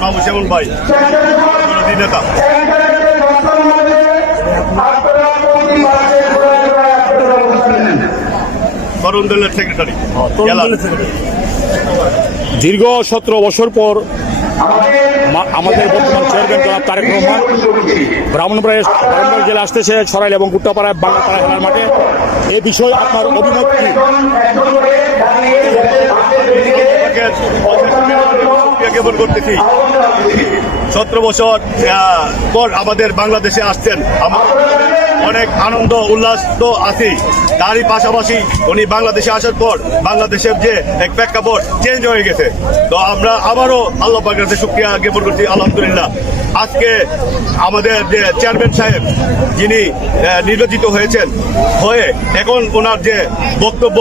মাহমুদ শ্যামল ভাই। বিরোধী নেতা তরুণ দলের সেক্রেটারি দীর্ঘ সতেরো বছর পর আমাদের বর্তমান চেয়ারম্যান জনাব তারেক রহমান ব্রাহ্মণবাড়িয়া ব্রাহ্মণবাড়িয়া জেলা আসতেছে ছড়াইল এবং গুট্টাপাড়ায় বাংলাপাড়া খেলার মাঠে। এ বিষয়ে আপনার অভিমত কি? জ্ঞাপন করতেছি সতেরো বছর পর আমাদের বাংলাদেশে আসছেন। আমার অনেক আনন্দ, উল্লাস তো আছেই। তারই পাশাপাশি উনি বাংলাদেশে আসার পর বাংলাদেশের যে এক প্রেক্ষাপট চেঞ্জ হয়ে গেছে। তো আমরা আবারও আল্লাহ পাকের কাছে শুক্রিয়া জ্ঞাপন করছি, আলহামদুলিল্লাহ। আজকে আমাদের যে চেয়ারম্যান সাহেব, যিনি নির্বাচিত হয়েছেন, হয়ে এখন ওনার যে বক্তব্য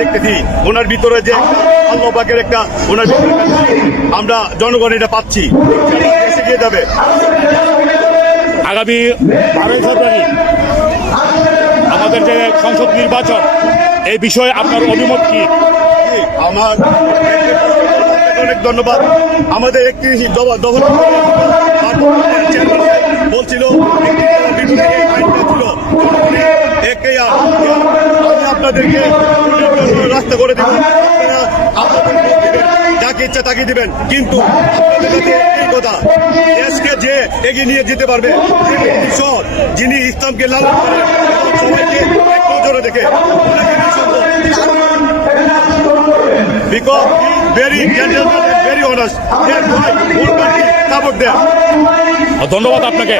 দেখতেছি, ওনার ভিতরে যে আল্লাহ পাকের একটা, ওনার আমরা জনগণ এটা পাচ্ছি। গিয়ে যাবে। আগামী বারোই ফেব্রুয়ারি আমাদের যে সংসদ নির্বাচন, এই বিষয়ে আপনার অভিমত কি? আমার অনেক ধন্যবাদ। আমাদের একটি সাহেব বলছিল আপনাদেরকে রাস্তা করে দেব। আপনারা আপনাদের দিবেন যাকে ইচ্ছা তাকে দিবেন। কিন্তু আপনাদের কাছে কথা দেশকে যে এগিয়ে নিয়ে যেতে পারবে যে যিনি ইসলামকে লালন নজরে দেখে. ধন্যবাদ আপনাকে